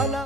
देह झाला